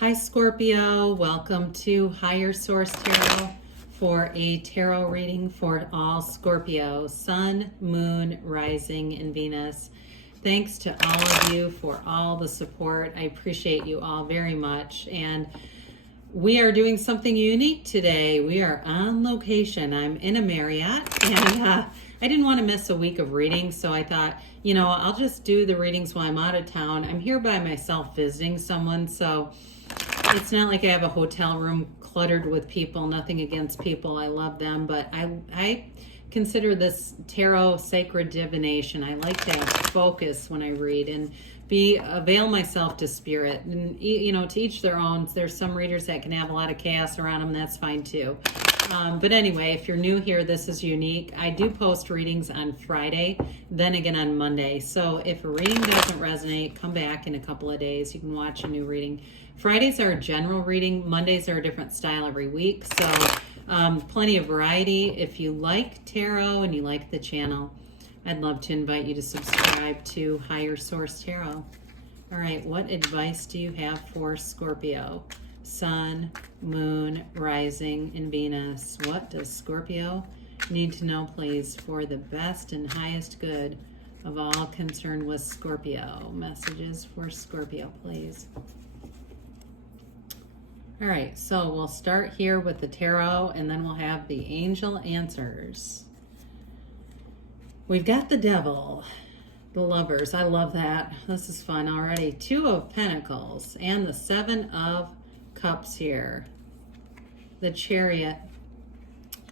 Hi Scorpio, welcome to Higher Source Tarot for a tarot reading for all Scorpio, Sun, Moon, Rising, and Venus. Thanks to all of you for all the support. I appreciate you all very much. And we are doing something unique today. We are on location. I'm in a Marriott, and I didn't want to miss a week of readings, so I thought, I'll just do the readings while I'm out of town. I'm here by myself visiting someone, so it's not like I have a hotel room cluttered with people. Nothing against people. I love them, but I consider this tarot sacred divination. I like to focus when I read and avail myself to spirit. And to each their own. There's some readers that can have a lot of chaos around them. That's fine too. But anyway, if you're new here, this is unique. I do post readings on Friday, then again on Monday. So if a reading doesn't resonate, come back in a couple of days. You can watch a new reading. Fridays are a general reading. Mondays are a different style every week. So plenty of variety. If you like tarot and you like the channel, I'd love to invite you to subscribe to Higher Source Tarot. All right, what advice do you have for Scorpio? Sun, Moon, Rising, and Venus. What does Scorpio need to know, please, for the best and highest good of all concerned with Scorpio? Messages for Scorpio, please. All right, so we'll start here with the tarot, and then we'll have the angel answers. We've got the Devil, the Lovers. I love that. This is fun already. Two of Pentacles and the Seven of Cups here. The Chariot,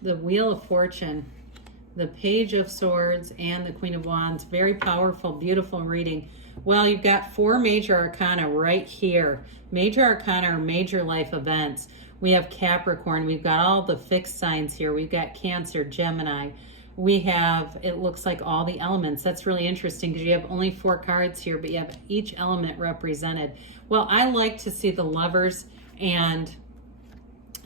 the Wheel of Fortune, the Page of Swords, and the Queen of Wands. Very powerful, beautiful reading. Well, you've got four major arcana right here. Major arcana are major life events. We have Capricorn. We've got all the fixed signs here. We've got Cancer, Gemini. We have, it looks like all the elements. That's really interesting because you have only four cards here, but you have each element represented. Well, I like to see the Lovers and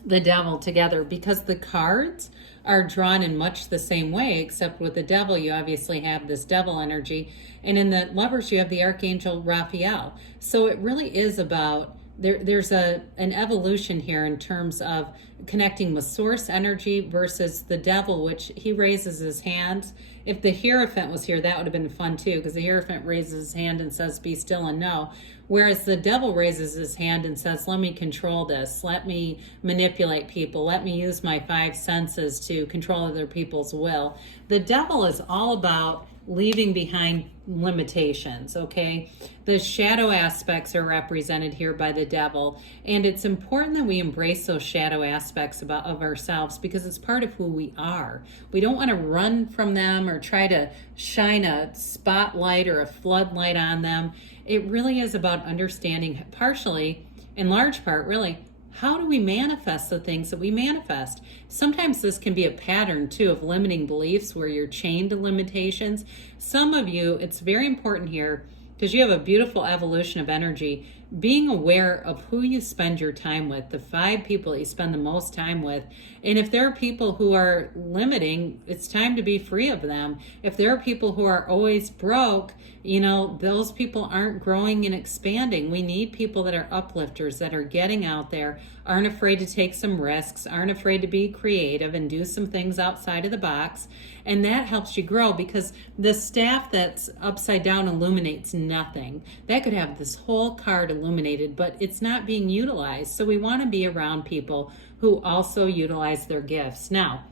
the Devil together because the cards are drawn in much the same way, except with the Devil, you obviously have this Devil energy. And in the Lovers, you have the Archangel Raphael. So it really is about, there's an evolution here in terms of connecting with source energy versus the Devil, which he raises his hands. If the Hierophant was here, that would have been fun too, because the Hierophant raises his hand and says, be still and know. Whereas the Devil raises his hand and says, let me control this. Let me manipulate people. Let me use my five senses to control other people's will. The Devil is all about leaving behind limitations, okay? The shadow aspects are represented here by the Devil, and it's important that we embrace those shadow aspects of ourselves because it's part of who we are. We don't want to run from them or try to shine a spotlight or a floodlight on them. It really is about understanding partially, in large part really, how do we manifest the things that we manifest? Sometimes this can be a pattern too of limiting beliefs where you're chained to limitations. Some of you, it's very important here because you have a beautiful evolution of energy, being aware of who you spend your time with, the five people that you spend the most time with. And if there are people who are limiting, it's time to be free of them. If there are people who are always broke, those people aren't growing and expanding. We need people that are uplifters, that are getting out there, aren't afraid to take some risks, aren't afraid to be creative and do some things outside of the box. And that helps you grow because the staff that's upside down illuminates nothing. That could have this whole card illuminated, but it's not being utilized. So we want to be around people who also utilize their gifts. Now,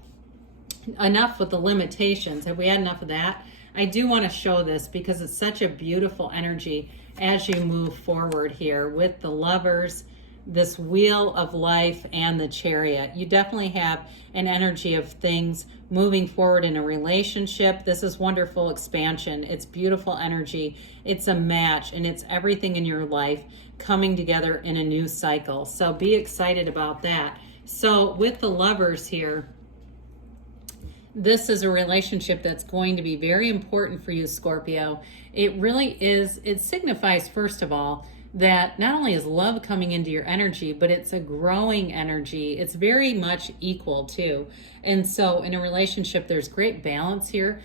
enough with the limitations. Have we had enough of that? I do want to show this because it's such a beautiful energy as you move forward here with the Lovers, this Wheel of Life, and the Chariot. You definitely have an energy of things moving forward in a relationship. This is wonderful expansion. It's beautiful energy. It's a match, and it's everything in your life coming together in a new cycle. So be excited about that. So with the Lovers here, this is a relationship that's going to be very important for you, Scorpio. It really is. It signifies, first of all, that not only is love coming into your energy, but it's a growing energy. It's very much equal too. And so in a relationship, there's great balance here.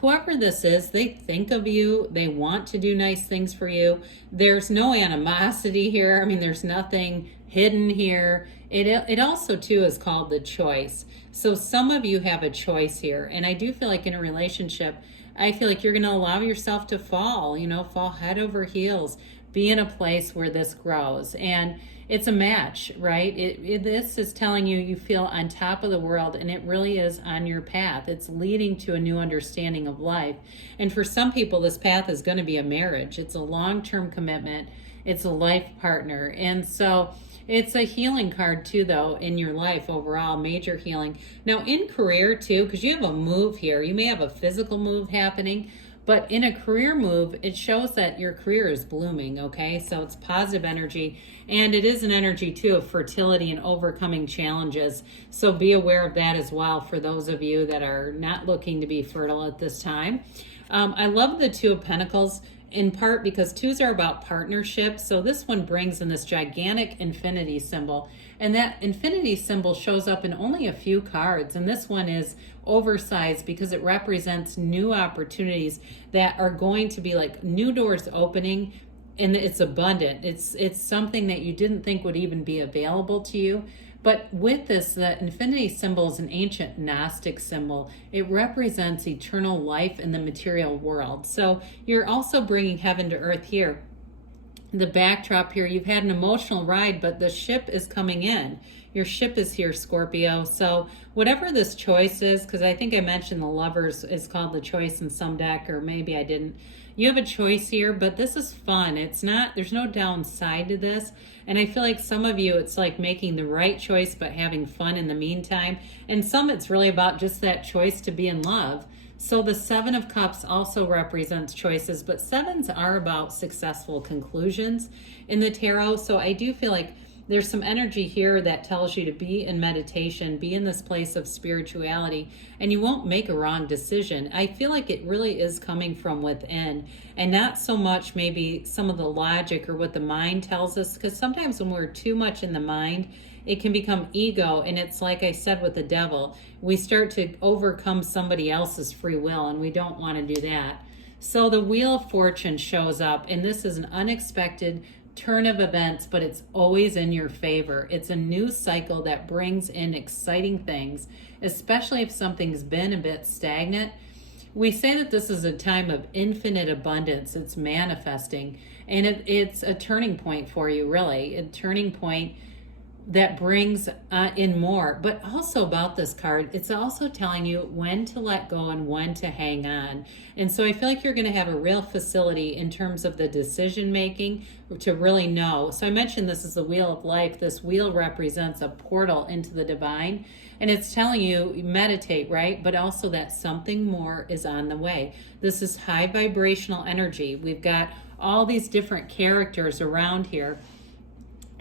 whoever this is, they think of you, they want to do nice things for you. There's no animosity here. I mean, there's nothing hidden here. It also too is called the choice. So some of you have a choice here, and I do feel like in a relationship, I feel like you're going to allow yourself to fall, fall head over heels, be in a place where this grows. And it's a match, right? This is telling you you feel on top of the world, and it really is on your path. It's leading to a new understanding of life. And for some people, this path is going to be a marriage. It's a long-term commitment. It's a life partner. And so it's a healing card too, though, in your life overall, major healing. Now in career too, because you have a move here, you may have a physical move happening, but in a career move, it shows that your career is blooming, okay? So it's positive energy, and it is an energy too of fertility and overcoming challenges. So be aware of that as well for those of you that are not looking to be fertile at this time. I love the Two of Pentacles, in part because twos are about partnership. So this one brings in this gigantic infinity symbol, and that infinity symbol shows up in only a few cards, and this one is oversized because it represents new opportunities that are going to be like new doors opening, and it's abundant. It's something that you didn't think would even be available to you. But with this, the infinity symbol is an ancient Gnostic symbol. It represents eternal life in the material world. So you're also bringing heaven to earth here. The backdrop here, you've had an emotional ride, but the ship is coming in. Your ship is here, Scorpio. So whatever this choice is, because I think I mentioned the Lovers is called the choice in some deck, or maybe I didn't. You have a choice here, but this is fun. It's not, there's no downside to this. And I feel like some of you, it's like making the right choice, but having fun in the meantime. And some, it's really about just that choice to be in love. So the Seven of Cups also represents choices, but sevens are about successful conclusions in the tarot. So I do feel like there's some energy here that tells you to be in meditation, be in this place of spirituality, and you won't make a wrong decision. I feel like it really is coming from within, and not so much maybe some of the logic or what the mind tells us, because sometimes when we're too much in the mind, it can become ego, and it's like I said with the devil, we start to overcome somebody else's free will, and we don't want to do that. So the Wheel of Fortune shows up, and this is an unexpected turn of events, but it's always in your favor. It's a new cycle that brings in exciting things, especially if something's been a bit stagnant. We say that this is a time of infinite abundance. It's manifesting, and it's a turning point for you, really. A turning point that brings in more. But also about this card, it's also telling you when to let go and when to hang on. And so I feel like you're going to have a real facility in terms of the decision making to really know. So I mentioned this is the Wheel of Life. This wheel represents a portal into the divine, and it's telling you meditate, right? But also that something more is on the way. This is high vibrational energy. We've got all these different characters around here,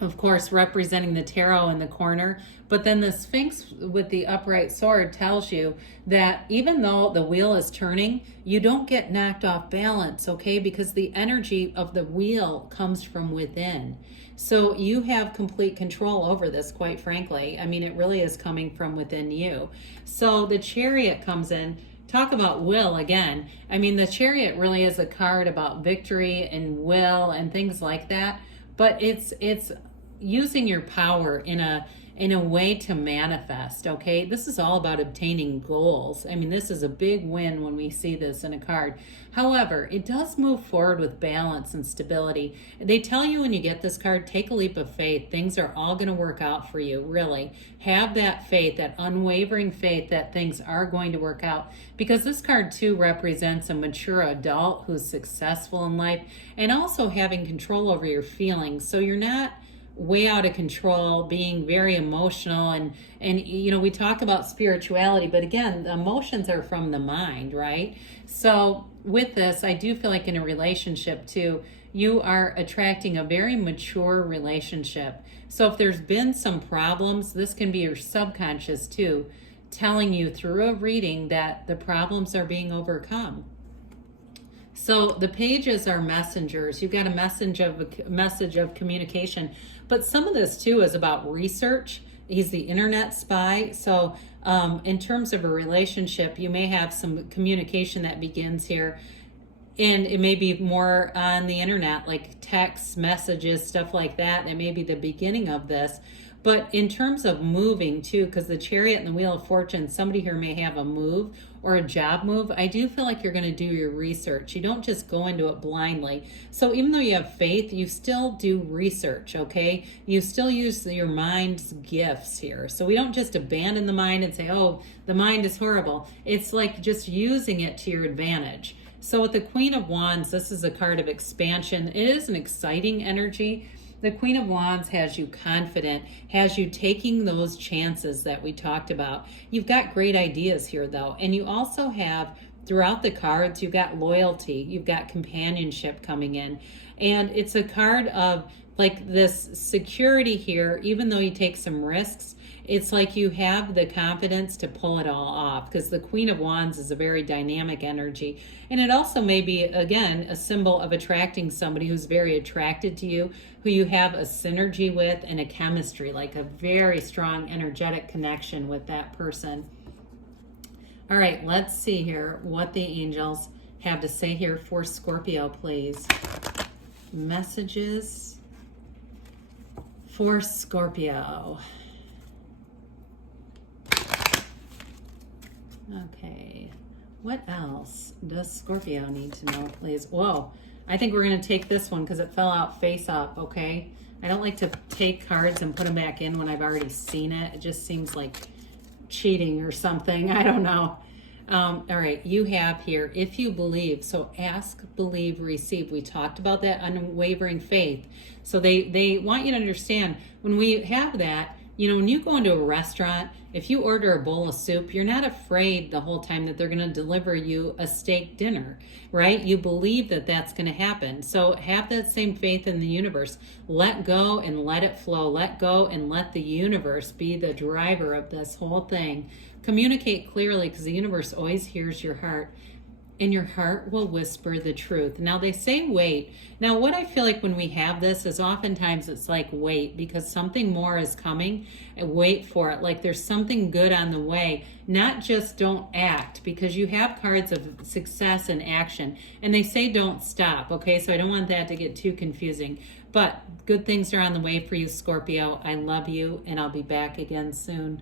of course, representing the tarot in the corner. But then the Sphinx with the upright sword tells you that even though the wheel is turning, you don't get knocked off balance, okay? Because the energy of the wheel comes from within. So you have complete control over this, quite frankly. I mean, it really is coming from within you. So the Chariot comes in. Talk about will again. I mean, the Chariot really is a card about victory and will and things like that. But it's using your power in a way to manifest, okay? This is all about obtaining goals. I mean, this is a big win when we see this in a card. However, it does move forward with balance and stability. They tell you when you get this card, take a leap of faith. Things are all going to work out for you, really. Have that faith, that unwavering faith that things are going to work out, because this card too represents a mature adult who's successful in life and also having control over your feelings. So you're not way out of control, being very emotional, and you know, we talk about spirituality, but again, the emotions are from the mind, right? So with this, I do feel like in a relationship too, you are attracting a very mature relationship. So if there's been some problems, this can be your subconscious too, telling you through a reading that the problems are being overcome. So the pages are messengers. You've got a message of communication, but some of this too is about research. He's the internet spy. So in terms of a relationship, you may have some communication that begins here. And it may be more on the internet, like text messages, stuff like that. It may be the beginning of this. But in terms of moving too, because the Chariot and the Wheel of Fortune, somebody here may have a move or a job move. I do feel like you're going to do your research. You don't just go into it blindly. So even though you have faith, you still do research, okay? You still use your mind's gifts here. So we don't just abandon the mind and say, oh, the mind is horrible. It's like just using it to your advantage. So with the Queen of Wands, this is a card of expansion. It is an exciting energy. The Queen of Wands has you confident, has you taking those chances that we talked about. You've got great ideas here, though. And you also have, throughout the cards, you've got loyalty. You've got companionship coming in. And it's a card of like this security here, even though you take some risks. It's like you have the confidence to pull it all off, because the Queen of Wands is a very dynamic energy. And it also may be, again, a symbol of attracting somebody who's very attracted to you, who you have a synergy with and a chemistry, like a very strong energetic connection with that person. All right, let's see here what the angels have to say here for Scorpio, please. Messages for Scorpio. Okay, what else does Scorpio need to know, please? Whoa, I think we're going to take this one because it fell out face up, okay? I don't like to take cards and put them back in when I've already seen it. It just seems like cheating or something. I don't know. All right, you have here, if you believe. So ask, believe, receive. We talked about that unwavering faith. So they want you to understand, when we have that, you know, when you go into a restaurant, if you order a bowl of soup, you're not afraid the whole time that they're going to deliver you a steak dinner, right? You believe that that's going to happen. So have that same faith in the universe. Let go and let it flow. Let go and let the universe be the driver of this whole thing. Communicate clearly, because the universe always hears your heart. And your heart will whisper the truth. Now, they say wait. Now, what I feel like when we have this is oftentimes it's like wait, because something more is coming, and wait for it. Like there's something good on the way. Not just don't act, because you have cards of success and action. And they say don't stop, okay? So I don't want that to get too confusing. But good things are on the way for you, Scorpio. I love you, and I'll be back again soon.